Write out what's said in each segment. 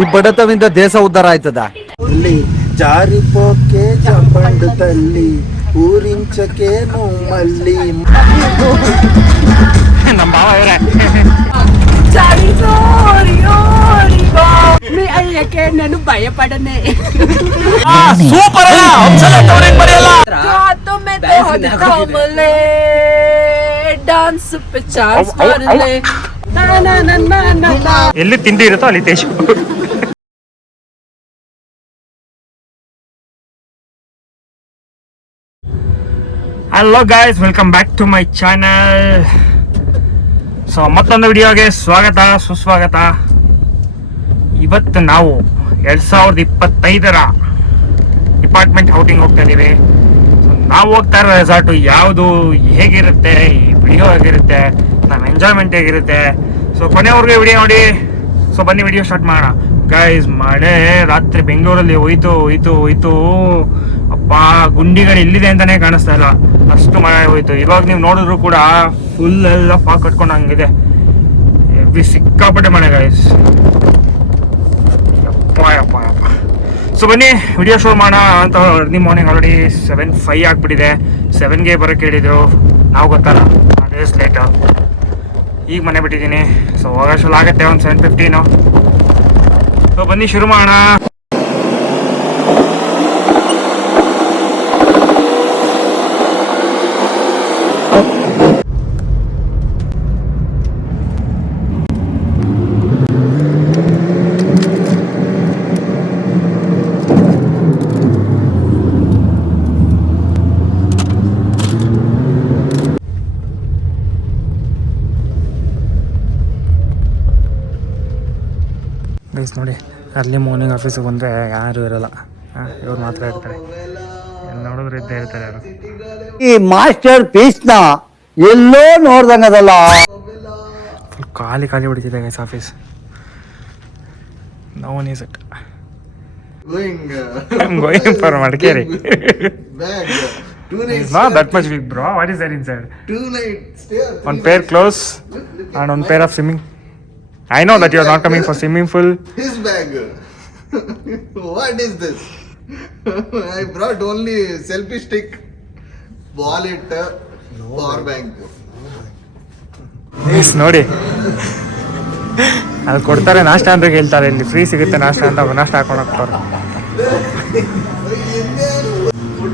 ಈ ಬಡತವಿಂದ ದೇಶ ಉದ್ಧಾರ ಆಯ್ತದ. ಜಾರಿಪೋಕೆ ಜಂಬಂಡು ತಲ್ಲಿ ಊರಿಂಚಕೇನು ಮಲ್ಲಿ ನಮ್ಮ ಭಾವ ಇವರೇ. నేను భయపడనే ಸೂಪರ್ డాన్స్ ಎಲ್ಲಿ ತಿಂಡಿ ಇರುತ್ತೋ ಅಲ್ಲಿ Teju. Hello guys, welcome back to my channel. So ಮತ್ತೊಂದು ವಿಡಿಯೋಗೆ ಸ್ವಾಗತ ಸುಸ್ವಾಗತ. ಇವತ್ತು ನಾವು 2025 ಡಿಪಾರ್ಟ್ಮೆಂಟ್ ಔಟಿಂಗ್ ಹೋಗ್ತಾ ಇದೀವಿ. ನಾವು ಹೋಗ್ತಾ ಇರೋ ರೆಸಾರ್ಟು ಯಾವುದು, ಹೇಗಿರುತ್ತೆ, ಈ ವಿಡಿಯೋ ಹೇಗಿರುತ್ತೆ, ನಮ್ಮ ಎಂಜಾಯ್ಮೆಂಟ್ ಹೇಗಿರುತ್ತೆ, ಸೊ ಕೊನೆವರೆಗೂ ವಿಡಿಯೋ ನೋಡಿ. ಸೊ ಬನ್ನಿ ವಿಡಿಯೋ ಸ್ಟಾರ್ಟ್ ಮಾಡೋಣ. ಗೈಸ್, ಮಳೆ ರಾತ್ರಿ ಬೆಂಗಳೂರಲ್ಲಿ ಹೋಯ್ತು. ಅಪ್ಪ, ಗುಂಡಿಗಳು ಎಲ್ಲಿದೆ ಅಂತಾನೆ ಕಾಣಿಸ್ತಾ ಇಲ್ಲ, ಅಷ್ಟು ಮಳೆ ಹೋಯ್ತು. ಇವಾಗ ನೀವು ನೋಡಿದ್ರು ಕೂಡ ಫುಲ್ ಎಲ್ಲ ಫಾಗ್ ಕಟ್ಕೊಂಡು ಹಂಗಿದೆ. ಸಿಕ್ಕಾಪಟ್ಟೆ ಮಳೆ ಗೈಸ್. ಯಪ್ಪ. ಸೊ ಬನ್ನಿ ವಿಡಿಯೋ ಶೋ ಮಾಡೋಣ ಅಂತ. ಅರ್ಲಿ ಮಾರ್ನಿಂಗ್ ಆಲ್ರೆಡಿ 7:05 ಆಗಿಬಿಟ್ಟಿದೆ. 7ಗೆ ಬರೋಕ್ಕೆ ಹೇಳಿದ್ರು, ನಾವು ಗೊತ್ತಲ್ಲ, ಡೇಸ್ ಲೇಟು. ಈಗ ಮನೆ ಬಿಟ್ಟಿದ್ದೀನಿ. ಸೊ ಹೋಗೋಷ್ಟಲ್ಲಿ ಆಗುತ್ತೆ ಒಂದು 7:15. ಸೊ ಬನ್ನಿ ಶುರು ಮಾಡೋಣ. ನೋಡಿ, ಅರ್ಲಿ ಮಾರ್ನಿಂಗ್ ಆಫೀಸಿಗೆ ಬಂದರೆ ಯಾರು ಇರೋಲ್ಲ, ಇವ್ರು ಮಾತ್ರ ಇರ್ತಾರೆ. ನೋಡಿದ್ರೆ ಇದ್ದೇ ಇರ್ತಾರೆ ಯಾರು. ಈ ಮಾಸ್ಟರ್ ಪೀಸ್ನ ಎಲ್ಲೋ ನೋಡ್ದಂಗದಲ್ಲ. ಫುಲ್ ಖಾಲಿ ಬಿಡ್ತಿದೆ guys office. No one is it. Going for Madikeri. It's not that much big, bro. What is there inside? 2 nights stay. One pair clothes and one pair of swimming. I know that you are not coming for swimming pool. His bag. What is this? I brought only selfie stick, wallet, power bank. Yes, ನೋಡಿ, ಅಲ್ಲಿ ಕೊಡ್ತಾರೆ ನಾಷ್ಟ ಅಂತ ಹೇಳ್ತಾರೆ. ಇಲ್ಲಿ free ಸಿಗುತ್ತೆ ನಾಷ್ಟ ಅಂತ, ನಾಷ್ಟ ಹಾಕೊಂಡು ಹೋಗ್ತಾರೆ.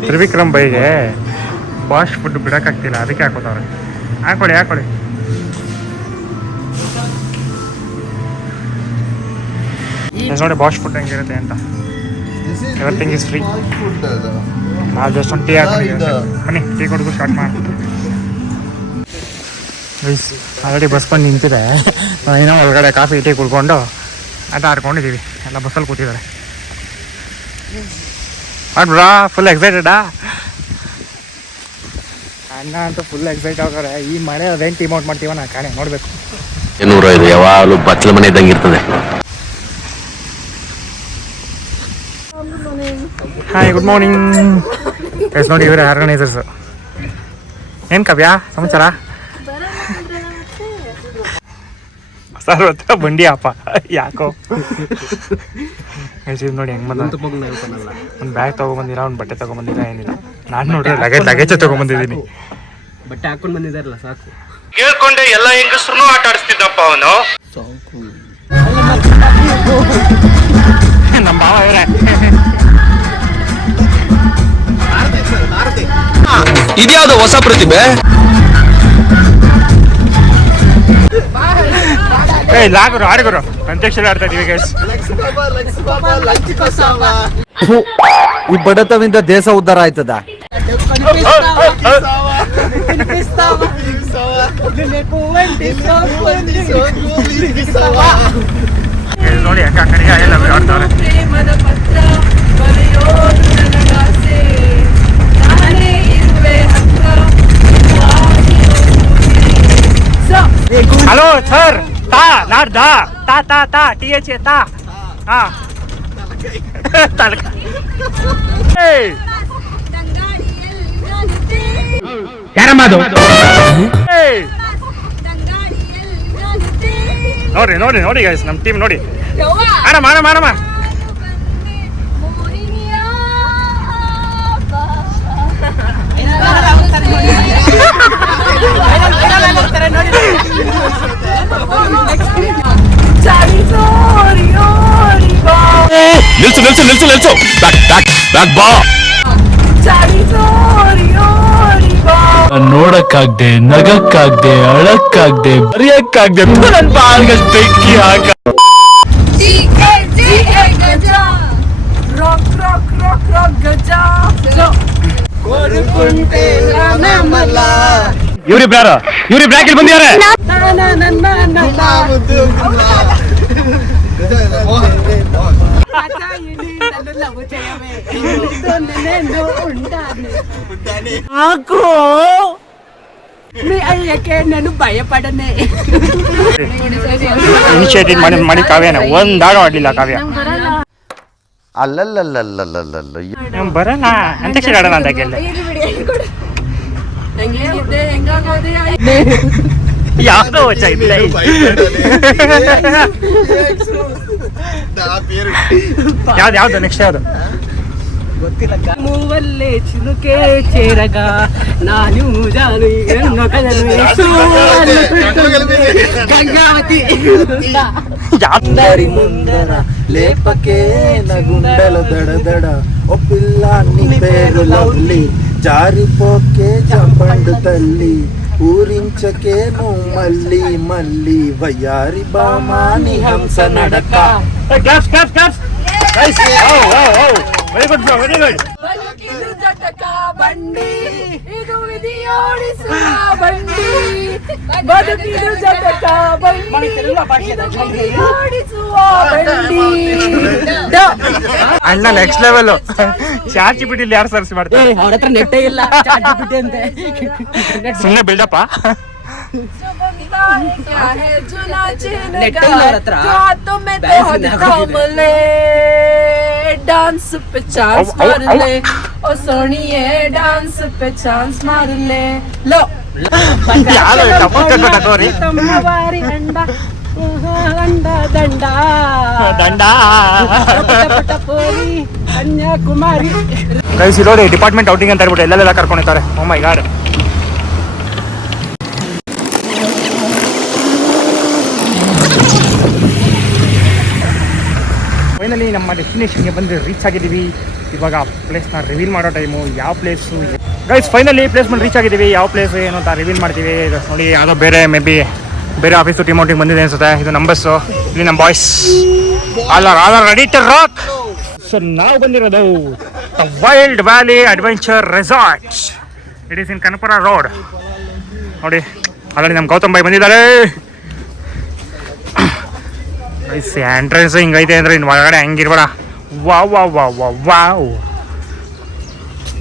ತ್ರಿವಿಕ್ರಮ್ ಬೈಗೆ ಬಾಷ್ ಫುಡ್ ಬಿಡೋಕ್ಕಾಗ್ತಿಲ್ಲ, ಅದಕ್ಕೆ ಹಾಕೋತಾರೆ. ಹಾಕೊಳ್ಳಿ. ನೋಡಿ ಬಾಷ್ ಫುಡ್ ಹೆಂಗಿರುತ್ತೆ ಅಂತ. Everything is free. ನಾವು ಜಸ್ಟ್ ಒಂದು ಟೀ ಹಾಕೊಂಡಿದ್ದೀವಿ. ಬನ್ನಿ ಟೀ ಕುಡಿದು ಸ್ಟಾರ್ಟ್ ಮಾಡಿ. ಆಲ್ರೆಡಿ ಬಸ್ ಬಂದು ನಿಂತಿದೆ. ಇನ್ನೂ ಒಳಗಡೆ ಕಾಫಿ ಟೀ ಕುಡ್ಕೊಂಡು ಆಟ ಆಡ್ಕೊಂಡಿದ್ದೀವಿ. ಎಲ್ಲ ಬಸ್ಸಲ್ಲಿ ಕೂತಿದ್ದಾರೆ. ಬ್ರಾ ಫುಲ್ ಎಕ್ಸೈಟೆಡಾ? ಅಣ್ಣ ಅಂತೂ ಫುಲ್ ಎಕ್ಸೈಟ್ ಆಗ್ತಾರೆ. ಈ ಮಳೆ ರೆಂಟ್ ಇಮೌಂಟ್ ಮಾಡ್ತೀವ ನಾ ಕಾಣೆ ನೋಡಬೇಕು. ಇದು ಯಾವಾಗಲೂ ಬಚ್ಚಲ ಮನೆ ಇದ್ದಂಗೆ ಇರ್ತದೆ. Hi, good morning. ಎಸ್ ನೋಡಿ, ಇವರೇ ಆರ್ಗನೈಸರ್ಸ್. ಏನು ಕವ್ಯಾ ಸಮಾಚಾರ? ಸರ್ ಹತ್ರ ಬಂಡಿ ಅಪ್ಪ ಯಾಕೋ ನೋಡಿ ಹೆಂಗ್ ಬಂದ. ಒಂದು ಬ್ಯಾಗ್ ತೊಗೊಂಬಂದಿಲ್ಲ, ಒಂದು ಬಟ್ಟೆ ತೊಗೊಂಬಂದಿಲ್ಲ, ಏನಿಲ್ಲ. ನಾನು ನೋಡ್ರಿ ಲಗೇಜ್ ತೊಗೊಂಬಂದಿದ್ದೀನಿ. ಬಟ್ಟೆ ಹಾಕೊಂಡು ಬಂದಿದಾರಲ್ಲ ಸಾಕು. ಕೇಳ್ಕೊಂಡೆ ಎಲ್ಲ ಹೆಂಗಸ್ರು ಆಟ ಆಡಿಸ್ತಿದ್ದಪ್ಪ ಅವನು. ನಮ್ಮ ಭಾವ ಇವರೇ. ಇದ್ಯಾವುದು ಹೊಸ ಪ್ರತಿಭೆ? ಆಡಿಗುರು ಅಂತ್ಯಕ್ಷರ ಆಡ್ತಾ ಇದೀವಿ ಗೈಸ್. ಈ ಬಡತವಿಂದ ದೇಶ ಉದ್ಧಾರ ಆಯ್ತದ. ನೋಡಿ ಅಕ್ಕ ಕಡೆಗೆ ಎಲ್ಲ ಆಡ್ತಾರೆ. ಹಲೋ ಸರ್, ತಾ ನಾಟ್ ದಾ, ತಾ TH ತಾ. ಹಾ ಯಾರಮ್ಮ ಅದು? ನೋಡ್ರಿ ನೋಡಿ ನೋಡಿ ಗೈಸ್ ನಮ್ಮ ಟೀಮ್ ನೋಡಿ ಆರಾಮ ಆರಾಮ ಆರಾಮ ನಿಲ್ಸು ನಿಲ್ಸು ನಿಲ್ಸು ನಿಲ್ಸು ಬ್ಯಾಕ್ ಬ್ಯಾಕ್ ಬ್ಯಾಕ್ ಬಾ ನೋಡಕ್ಕಾಗ್ದೆ ನಗಕ್ಕಾಗ್ದೆ ಅಳಕ್ಕಾಗ್ದೆ ಬರೆಯಕ್ಕಾಗ್ದೆ ನನ್ ಬಾಳ್ಗೆ ಬೆಂಕಿ ಹಾಕ ಇವ್ರಿಬ್ರು ಯಾರು ಇವ್ರಿಬ್ರು ಯಾಕೆ ಬಂದಿದ್ದಾರೆ నీ అయ్యకే నేను భయపడనే ಇನಿಷಿಯೇಟಿವ್ ಮಾಡಿ ಕಾವ್ಯನ ಒಂದಾಗ ಆಡ್ಲಿಲ್ಲ ಕಾವ್ಯ ಅಲ್ಲಲ್ಲಲ್ಲಲ್ಲಲ್ಲಲ್ಲ ಬರಲ್ಲ ಅಂತ್ಯಾಕ್ಷರಿ ಆಡೋಣ ಅಂತ ಕೇಳಿದೆ ಹೆಂಗಿದ್ದೆ ಹೆಂಗಾಗೋದೆ ಯಾವ್ದೋ ವಚ ಇಲ್ಲ ಯಾವ್ದು ನೆಕ್ಸ್ಟ್ ಯಾವ್ದು ಮೂವಲ್ಲೇ ಚಿನುಕೆ ಚೇರಗ ನಾನು ಜಾನು ಗಂಗಾವತಿ ದಾರಿ ಮುಂದರ ಲೇಪಕ್ಕೆ ನಗುಂಡಲ ದಡ ದಡ ಒಪ್ಪಿಲ್ಲ నీ పేరు లవ్లీ జారిపోకే జంబండు తల్లి ఊరించకేను మళ్ళీ మళ్ళీ వయ్యారి బామాని హంస నడక ಕ್ಲಾಪ್ಸ್ ಕ್ಲಾಪ್ಸ್ ಕ್ಲಾಪ್ಸ್ ನೈಸ್ ಓ ಓ ಓ very good bro very good ಬದುಕಿದು ಜಟಕ ಬಂಡಿ ಇದು ವಿಧಿಯೋಡಿಸುವ ಬಂಡಿ ಬದುಕಿದು ಜಟಕ ಬಂಡಿ ಓಡಿಸುವ ಬಂಡಿ ಅಣ್ಣ ನೆಕ್ಸ್ಟ್ ಲೆವೆಲ್ ಚಾಚಿ ಬಿಟ್ಟಿಲ್ಲ ಯಾರು ಸರ್ಚ್ ಮಾಡ್ತಾರೆ ಅವ್ರ ಹತ್ರ ನೆಟ್ಟೇ ಇಲ್ಲ ಚಾಚಿಬಿಟ್ಟೆ ಅಂತೆ ಸುಮ್ಮನೆ ಬಿಲ್ಡಪ್ಪ ನೆಟ್ಟೇ ಇಲ್ಲ ಅವ್ರ ಹತ್ರ डांस पे चांस मार ले ओ सोनिए डांस पे चांस मार ले लो ಯಾರು ಟಪಕ್ಕ ಟಕೋರಿ ತಮ್ಮವಾರಿ ಅಂಡ ಅಂಡ ದಂಡ ದಂಡ ಪಟಪಟಪೋರಿ ಕನ್ಯಾಕುಮಾರಿ ಗೈಸ್ ನೋಡಿ ಡಿಪಾರ್ಟ್ಮೆಂಟ್ ಔಟಿಂಗ್ ಅಂತ ಹೇಳ್ಬಿಟ್ಟು ಎಲ್ಲೆಲ್ಲ ಕರ್ಕೊಂಡಿರ್ತಾರೆ ಓ ಮೈ ಗಾಡ್ ಫೈನಲಿ ನಮ್ಮ ಡೆಸ್ಟಿನೇಷನ್ಗೆ ಬಂದು ರೀಚ್ ಆಗಿದ್ದೀವಿ ಇವಾಗ ಪ್ಲೇಸ್ನ ರಿವೀಲ್ ಮಾಡೋ ಟೈಮು ಯಾವ place guys finally placement reach ಆಗಿದ್ದೀವಿ ಯಾವ ಪ್ಲೇಸ್ ಏನು ಅಂತ ರಿವೀಲ್ ಮಾಡ್ತೀವಿ ಇದು ನೋಡಿ ಯಾವುದೋ ಬೇರೆ ಮೇ ಬಿ ಬೇರೆ ಆಫೀಸು ಟೀಮ್ ಔಟಿಂಗ್ ಬಂದಿದೆ ಅನ್ಸುತ್ತೆ ಇದು ನಮ್ಮ ಬಸ್ಸು ಇಲ್ಲಿ ನಮ್ಮ boys all ready to rock so ನಾವು ಬಂದಿರೋದು the wild valley adventure resort it is in Kanakapura road ನೋಡಿ ಆಲ್ರೆಡಿ ನಮ್ಮ ಗೌತಮ್ ಬಾಯ್ ಬಂದಿದ್ದಾರೆ ಎಂಟ್ರೆನ್ಸ್ ಹಿಂಗೈತೆ ಅಂದ್ರೆ ಇನ್ನು ಒಳಗಡೆ ಹೆಂಗಿರ್ಬೇಡ wow wow wow wow wow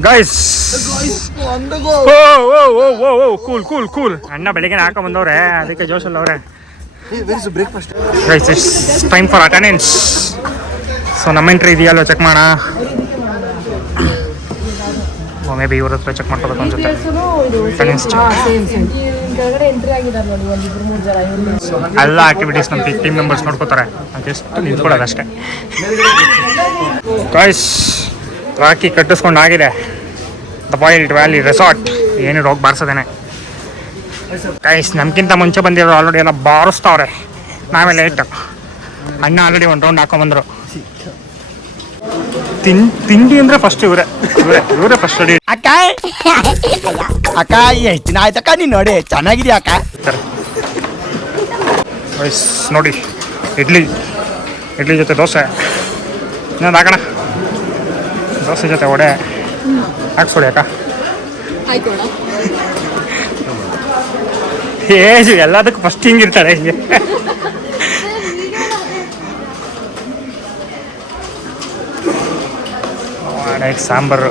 guys ಓ ಓ ಓ ಓ ಓ ಕೂಲ್ ಕೂಲ್ ಕೂಲ್ ಅಣ್ಣ ಬೆಳಿಗ್ಗೆ ಹಾಕೊಂಡ್ ಬಂದವ್ರೆ ಅದಕ್ಕೆ ಜೋಶಲ್ಲಿ ಅವ್ರೆ guys it's time for attendance so ನಮ್ಮ ಎಂಟ್ರಿ ಇದೆಯಲ್ಲೋ ಚೆಕ್ ಮಾಡೋಣ ಮೇ ಬಿ ಇವ್ರ ಹತ್ರ ಚೆಕ್ ಮಾಡ್ಕೋಬೇಕು ಅನ್ಸುತ್ತೆ ಅಟೆಂಡೆನ್ಸ್ ಎಲ್ಲ ಆಕ್ಟಿವಿಟೀಸ್ ನಮ್ಮ ಟೀಮ್ ಮೆಂಬರ್ಸ್ ನೋಡ್ಕೋತಾರೆ ಜಸ್ಟ್ ನಿಂತ್ಕೊಳ್ಳೋದು ಅಷ್ಟೇ ಗೈಸ್ ರಾಕಿ ಕಟ್ಟಿಸ್ಕೊಂಡು ಆಗಿದೆ ದ ವೈಲ್ಡ್ ವ್ಯಾಲಿ ರೆಸಾರ್ಟ್ ಏನು ರೋಗ ಬಾರಿಸೋದೇನೆ ಗೈಸ್ ನಮ್ಗಿಂತ ಮುಂಚೆ ಬಂದಿರೋ ಆಲ್ರೆಡಿ ಎಲ್ಲ ಬಾರಿಸ್ತಾವ್ರೆ ನಾವೇ ಲೇಟ್ ಅಣ್ಣ ಆಲ್ರೆಡಿ ಒಂದು ರೌಂಡ್ ಹಾಕೊಂಬಂದರು ತಿಂಡಿ ಅಂದ್ರೆ ಫಸ್ಟ್ ಇವರೇ ಫಸ್ಟ್ ರೆಡಿ ಅಕ್ಕ ಅಕ್ಕ ಎಷ್ಟು ದಿನ ಆಯ್ತಕ್ಕ ನೀನ್ ನೋಡಿ ಚೆನ್ನಾಗಿದ್ಯಾ ಅಕ್ಕ ಗೈಸ್ ನೋಡಿ ಇಡ್ಲಿ ಜೊತೆ ದೋಸೆ ಇನ್ನೊಂದು ಹಾಕೋಣ ದೋಸೆ ಜೊತೆ ವಡೆ ಹಾಕ್ಸೋಡಿ ಅಕ್ಕ ಏಜು ಎಲ್ಲದಕ್ಕೂ ಫಸ್ಟ್ ಹಿಂಗಿರ್ತಾಳೆ ಹಿಂಗೆ ವಡೆ ಸಾಂಬಾರು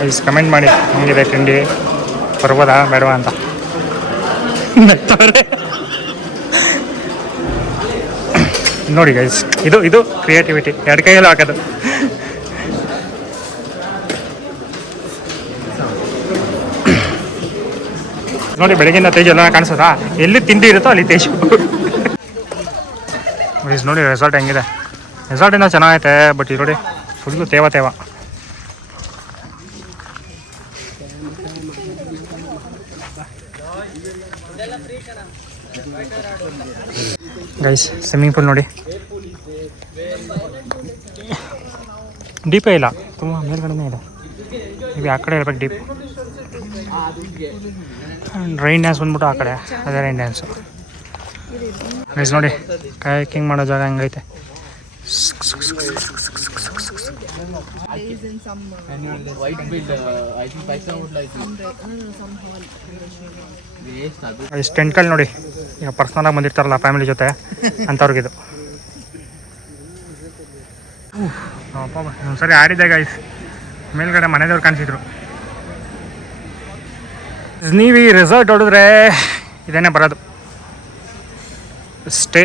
ಗೈಸ್ ಕಮೆಂಟ್ ಮಾಡಿ ಹೆಂಗಿದೆ ತಿಂಡಿ ಬರ್ಬೋದಾ ಬೇಡವಾ ಅಂತ ನೋಡಿ ಗೈಸ್ ಇದು ಕ್ರಿಯೇಟಿವಿಟಿ ಎರಡು ಕೈಯಲ್ಲೂ ಹಾಕೋದು ನೋಡಿ ಬೆಳಗಿಂದ ತೇಜು ಎಲ್ಲ ಕಾಣಿಸೋದಾ, ಎಲ್ಲಿ ತಿಂಡಿ ಇರುತ್ತೋ ಅಲ್ಲಿ ತೇಜು. ನೋಡಿ ರೆಸಾರ್ಟ್ ಹೆಂಗಿದೆ, ರೆಸಾರ್ಟ್ ಏನೋ ಚೆನ್ನಾಗೈತೆ, ಬಟ್ ಇಲ್ಲಿ ನೋಡಿ ಫುಲ್ಲು ತೇವ ತೇವ. ಗೈಸ್ ಸ್ವಿಮ್ಮಿಂಗ್ ಪೂಲ್ ನೋಡಿ, ಡೀಪೇ ಇಲ್ಲ, ತುಂಬ ಮೇಲ್ಗಡೆನೇ ಇದೆ. ನೀವು ಆ ಕಡೆ ಇರ್ಬೇಕು ಡೀಪ್. ರೈನ್ ಡ್ಯಾನ್ಸ್ ಬಂದ್ಬಿಟ್ಟು ಆ ಕಡೆ, ಅದೇ ರೈನ್ ಡ್ಯಾನ್ಸು. ಗೈಸ್ ನೋಡಿ ಕಯಾಕಿಂಗ್ ಮಾಡೋ ಜಾಗ ಹಂಗೈತೆ. ಟೆಂಟ್ಗಳು ನೋಡಿ, ಈಗ ಪರ್ಸ್ನಲಾಗಿ ಬಂದಿರ್ತಾರಲ್ಲ ಫ್ಯಾಮಿಲಿ ಜೊತೆ ಅಂಥವ್ರಿಗಿದು. ಒಂದ್ಸರಿ ಆಡಿದ್ದೆ ಗೈಸ್, ಮೇಲ್ಗಡೆ ಮನೆದವ್ರು ಕಾಣಿಸಿದ್ರು. ನೀವು ಈ ರೆಸಾರ್ಟ್ ಹೊಡಿದ್ರೆ ಇದೇನೇ ಬರೋದು, ಸ್ಟೇ